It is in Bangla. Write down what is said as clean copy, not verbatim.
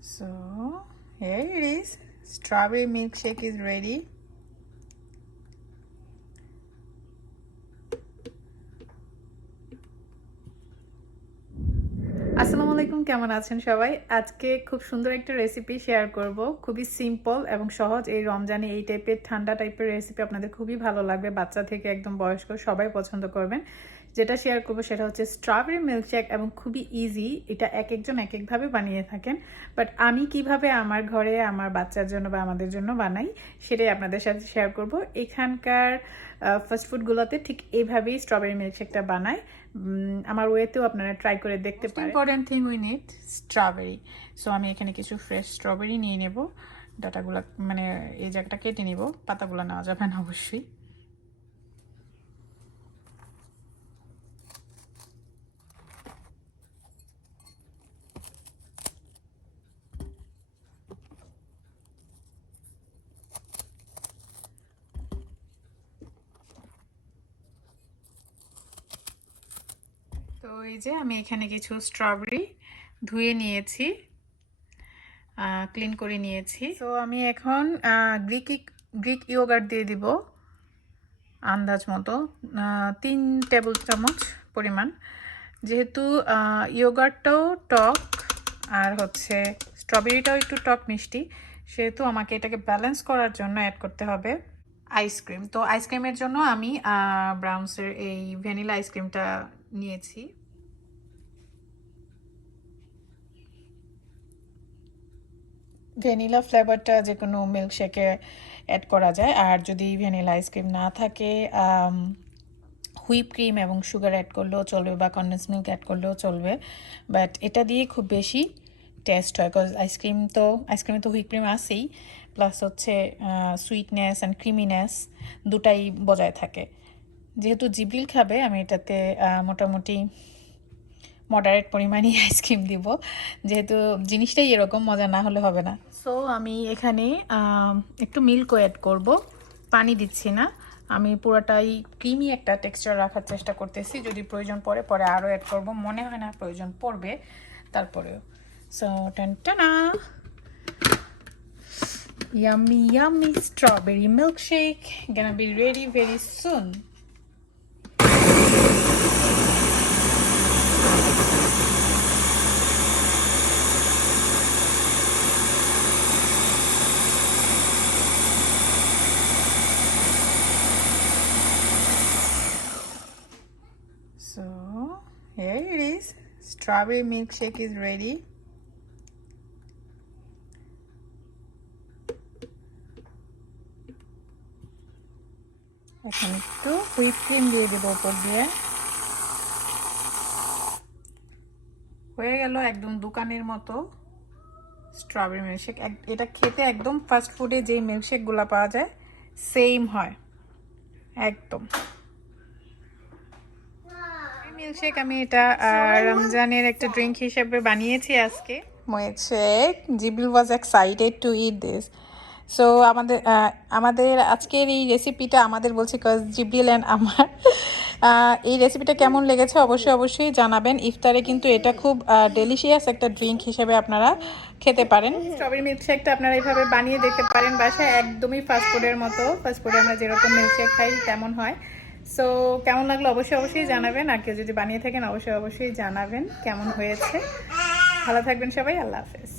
So here it is. Strawberry milkshake is ready. আসসালামু আলাইকুম, কেমন আছেন সবাই? আজকে খুব সুন্দর একটা রেসিপি শেয়ার করব। খুবই সিম্পল এবং সহজ। এই রমজানে এই টাইপের ঠান্ডা টাইপের রেসিপি আপনাদের খুবই ভালো লাগবে। বাচ্চা থেকে একদম বয়স্ক সবাই পছন্দ করবেন। যেটা শেয়ার করব সেটা হচ্ছে স্ট্রবেরি মিল্কশেক এবং খুবই ইজি। এটা এক একজন এক একভাবে বানিয়ে থাকেন, বাট আমি কিভাবে আমার ঘরে আমার বাচ্চার জন্য বা আমাদের জন্য বানাই সেটাই আপনাদের সাথে শেয়ার করব। এখানকার ফাস্টফুডগুলোতে ঠিক এইভাবেই স্ট্রবেরি মিল্কশেকটা বানায়। আমার ওয়েতেও আপনারা ট্রাই করে দেখতে পারেন। Important thing we need strawberry. So আমি এখানে কিছু ফ্রেশ স্ট্রবেরি নিয়ে নেব। ডাটাগুলো মানে এই জায়গাটা কেটে নিব, পাতাগুলো নেওয়া যাবে না অবশ্যই। তো এই যে আমি এখানে কিছু স্ট্রবেরি ধুয়ে নিয়েছি, ক্লিন করে নিয়েছি। তো আমি এখন গ্রিক ইয়োগার্ট দিয়ে দিব আন্দাজ মতো, 3 টেবিল চামচ পরিমাণ। যেহেতু ইয়োগার্টটাও টক আর হচ্ছে স্ট্রবেরিটাও একটু টক মিষ্টি, সেহেতু আমাকে এটাকে ব্যালেন্স করার জন্য অ্যাড করতে হবে আইসক্রিম। তো আইসক্রিমের জন্য আমি ব্রাউন্সের এই ভ্যানিলা আইসক্রিমটা নিয়েছি। ভ্যানিলা ফ্লেভারটা যে কোনো মিল্কশেকে অ্যাড করা যায়, আর যদি ভ্যানিলা আইসক্রিম না থাকে হুইপ ক্রিম এবং সুগার অ্যাড করলেও চলবে বা কনডেন্স মিল্ক অ্যাড করলেও চলবে, বাট এটা দিয়ে খুব বেশি টেস্ট হয়। বিকজ আইসক্রিমে তো হুইপ ক্রিম আছেই, প্লাস হচ্ছে সুইটনেস অ্যান্ড ক্রিমিনেস দুটাই বজায় থাকে। যেহেতু জিবরিল খাবে আমি এটাতে মোটামুটি মডারেট পরিমাণে আইসক্রিম দিব, যেহেতু জিনিসটাই এরকম, মজা না হলে হবে না। সো আমি এখানে একটু মিল্কও অ্যাড করব, পানি দিচ্ছি না। আমি পুরোটাই ক্রিমি একটা টেক্সচার রাখার চেষ্টা করতেছি। যদি প্রয়োজন পড়ে পরে আরও অ্যাড করব, মনে হয় না প্রয়োজন পড়বে তারপরেও। সো টানটানা, yummy yummy strawberry milkshake gonna be ready very soon. So here it is. Strawberry milkshake is ready. এখন একটু হুইপ ক্রিম দিয়ে দেবো উপর দিয়ে। হয়ে গেল একদম দোকানের মতো স্ট্রবেরি মিল্কশেক। এটা খেতে একদম ফাস্ট ফুডে যেই মিল্কশেকগুলো পাওয়া যায় সেম হয় একদম। মিল্কশেক আমি এটা রমজানের একটা ড্রিঙ্ক হিসেবে বানিয়েছি আজকে। Milkshake, Jibril was excited to it this. So আমাদের আজকের এই রেসিপিটা আমাদের বলছি কজ জিবরিল অ্যান্ড আমার এই রেসিপিটা কেমন লেগেছে অবশ্যই জানাবেন। ইফতারে কিন্তু এটা খুব ডেলিশিয়াস একটা ড্রিঙ্ক হিসেবে আপনারা খেতে পারেন। স্ট্রবেরি মিল্কশেকটা আপনারা এইভাবে বানিয়ে দেখতে পারেন বাসায়, একদমই ফাস্টফুডের মতো। ফাস্টফুডে আমরা যেরকম মিল্কশেক খাই তেমন হয়। সো কেমন লাগলো অবশ্যই জানাবেন, আর কেউ যদি বানিয়ে থাকেন অবশ্যই জানাবেন কেমন হয়েছে। ভালো থাকবেন সবাই, আল্লাহ হাফেজ।